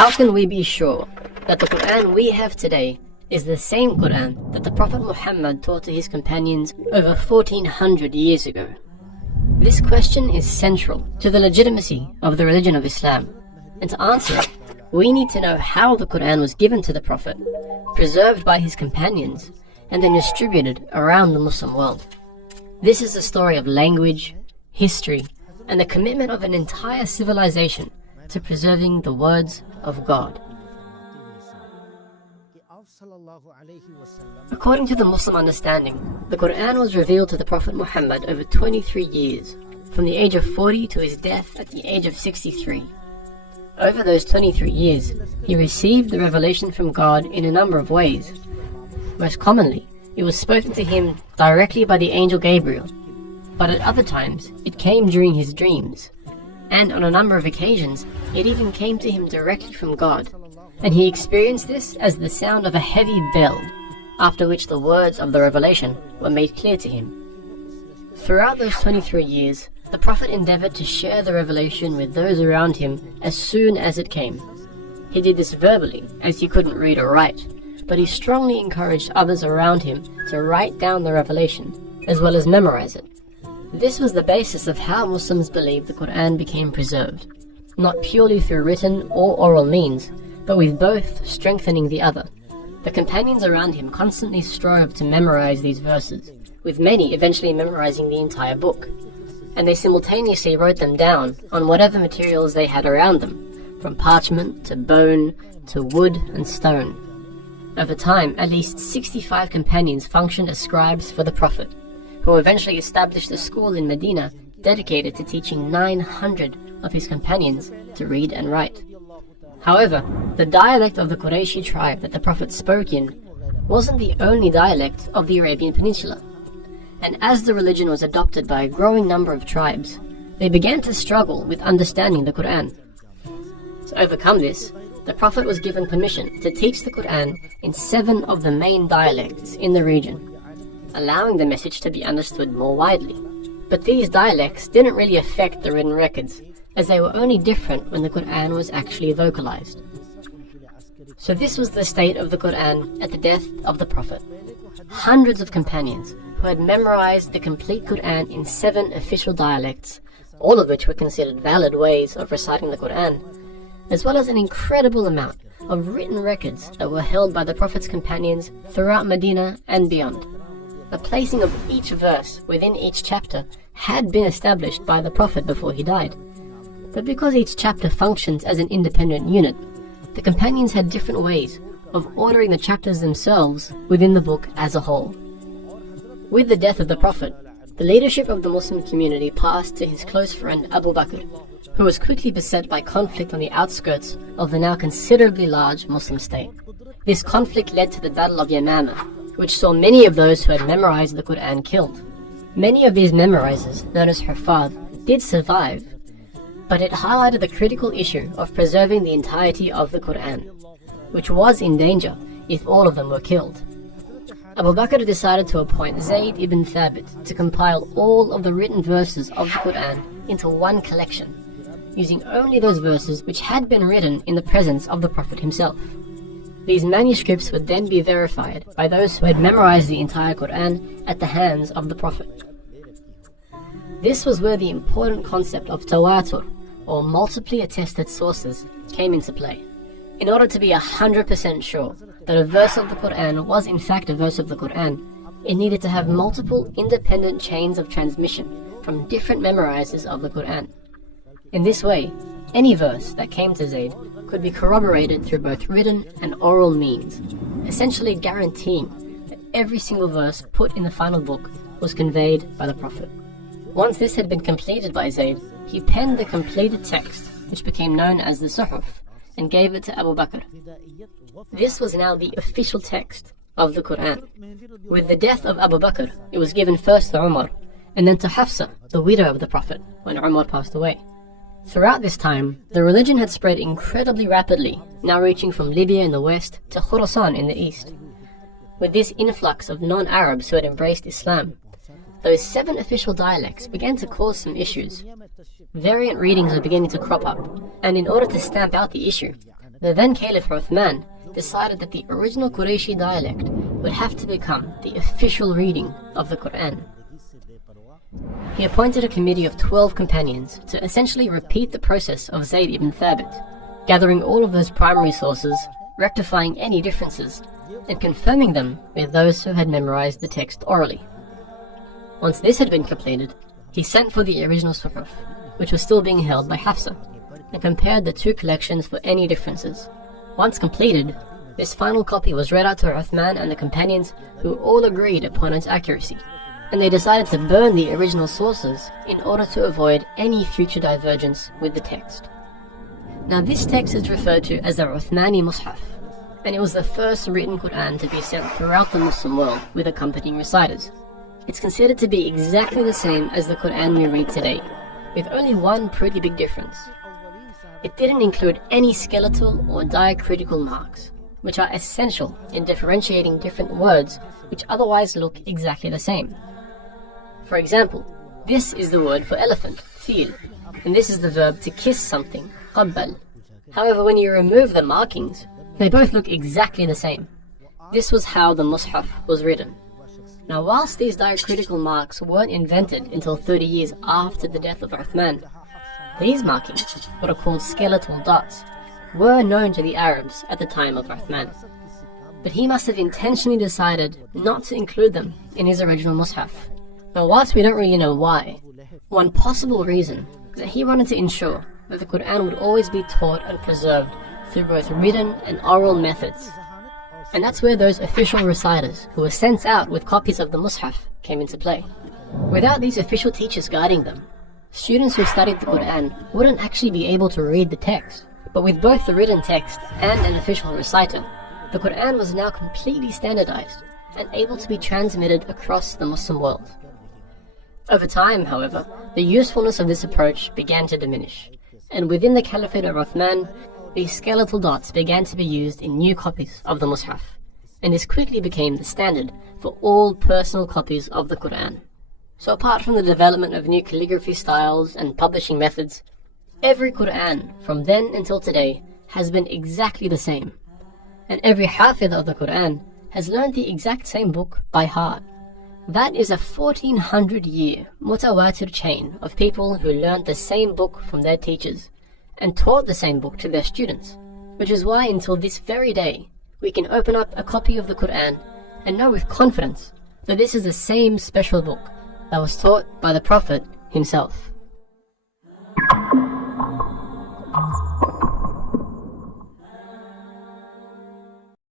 How can we be sure that the Quran we have today is the same Quran that the Prophet Muhammad taught to his companions over 1400 years ago? This question is central to the legitimacy of the religion of Islam, and to answer it, we need to know how the Quran was given to the Prophet, preserved by his companions, and then distributed around the Muslim world. This is the story of language, history, and the commitment of an entire civilization to preserving the words of God. According to the Muslim understanding, the Quran was revealed to the Prophet Muhammad over 23 years, from the age of 40 to his death at the age of 63. Over those 23 years, he received the revelation from God in a number of ways. Most commonly, it was spoken to him directly by the angel Gabriel, but at other times, it came during his dreams, and on a number of occasions, it even came to him directly from God, and he experienced this as the sound of a heavy bell, after which the words of the revelation were made clear to him. Throughout those 23 years, the Prophet endeavored to share the revelation with those around him as soon as it came. He did this verbally, as he couldn't read or write, but he strongly encouraged others around him to write down the revelation, as well as memorize it. This was the basis of how Muslims believed the Quran became preserved, not purely through written or oral means, but with both strengthening the other. The companions around him constantly strove to memorize these verses, with many eventually memorizing the entire book, and they simultaneously wrote them down on whatever materials they had around them, from parchment to bone to wood and stone. Over time, at least 65 companions functioned as scribes for the Prophet, who eventually established a school in Medina dedicated to teaching 900 of his companions to read and write. However, the dialect of the Qurayshi tribe that the Prophet spoke in wasn't the only dialect of the Arabian Peninsula, and as the religion was adopted by a growing number of tribes, they began to struggle with understanding the Quran. To overcome this, the Prophet was given permission to teach the Quran in 7 of the main dialects in the region, allowing the message to be understood more widely. But these dialects didn't really affect the written records, as they were only different when the Quran was actually vocalized. So this was the state of the Quran at the death of the Prophet. Hundreds of companions who had memorized the complete Quran in 7 official dialects, all of which were considered valid ways of reciting the Quran, as well as an incredible amount of written records that were held by the Prophet's companions throughout Medina and beyond. The placing of each verse within each chapter had been established by the Prophet before he died. But because each chapter functions as an independent unit, the companions had different ways of ordering the chapters themselves within the book as a whole. With the death of the Prophet, the leadership of the Muslim community passed to his close friend Abu Bakr, who was quickly beset by conflict on the outskirts of the now considerably large Muslim state. This conflict led to the Battle of Yamama, which saw many of those who had memorized the Quran killed. Many of these memorizers, known as Hufaz, did survive, but it highlighted the critical issue of preserving the entirety of the Quran, which was in danger if all of them were killed. Abu Bakr decided to appoint Zayd ibn Thabit to compile all of the written verses of the Quran into one collection, using only those verses which had been written in the presence of the Prophet himself. These manuscripts would then be verified by those who had memorized the entire Quran at the hands of the Prophet. This was where the important concept of tawatur, or multiply attested sources, came into play. In order to be 100% sure that a verse of the Quran was in fact a verse of the Quran, it needed to have multiple independent chains of transmission from different memorizers of the Quran. In this way, any verse that came to Zayd could be corroborated through both written and oral means, essentially guaranteeing that every single verse put in the final book was conveyed by the Prophet. Once this had been completed by Zayd, he penned the completed text, which became known as the Suhuf, and gave it to Abu Bakr. This was now the official text of the Quran. With the death of Abu Bakr, it was given first to Umar, and then to Hafsa, the widow of the Prophet, when Umar passed away. Throughout this time, the religion had spread incredibly rapidly, now reaching from Libya in the west to Khurasan in the east. With this influx of non-Arabs who had embraced Islam, those 7 official dialects began to cause some issues. Variant readings were beginning to crop up, and in order to stamp out the issue, The then Caliph Uthman decided that the original Qurayshi dialect would have to become the official reading of the Quran. He appointed a committee of 12 companions to essentially repeat the process of Zayd ibn Thabit, gathering all of those primary sources, rectifying any differences, and confirming them with those who had memorized the text orally. Once this had been completed, he sent for the original Suhuf, which was still being held by Hafsa, and compared the two collections for any differences. Once completed, this final copy was read out to Uthman and the companions, who all agreed upon its accuracy, and they decided to burn the original sources in order to avoid any future divergence with the text. Now this text is referred to as the Uthmani Mus'haf, and it was the first written Quran to be sent throughout the Muslim world with accompanying reciters. It's considered to be exactly the same as the Quran we read today, with only one pretty big difference. It didn't include any skeletal or diacritical marks, which are essential in differentiating different words which otherwise look exactly the same. For example, this is the word for elephant, fil, and this is the verb to kiss something, qabbal. However, when you remove the markings, they both look exactly the same. This was how the Mus'haf was written. Now, whilst these diacritical marks weren't invented until 30 years after the death of Uthman, these markings, what are called skeletal dots, were known to the Arabs at the time of Uthman. But he must have intentionally decided not to include them in his original Mus'haf. Now, whilst we don't really know why, one possible reason is that he wanted to ensure that the Quran would always be taught and preserved through both written and oral methods. And that's where those official reciters who were sent out with copies of the Mus'haf came into play. Without these official teachers guiding them, students who studied the Quran wouldn't actually be able to read the text. But with both the written text and an official reciter, the Quran was now completely standardized and able to be transmitted across the Muslim world. Over time, however, the usefulness of this approach began to diminish, and within the Caliphate of Uthman, these skeletal dots began to be used in new copies of the Mus'haf, and this quickly became the standard for all personal copies of the Quran. So apart from the development of new calligraphy styles and publishing methods, every Quran from then until today has been exactly the same, and every Hafidh of the Quran has learned the exact same book by heart. That is a 1400-year mutawatir chain of people who learned the same book from their teachers and taught the same book to their students, which is why until this very day we can open up a copy of the Quran and know with confidence that this is the same special book that was taught by the Prophet himself.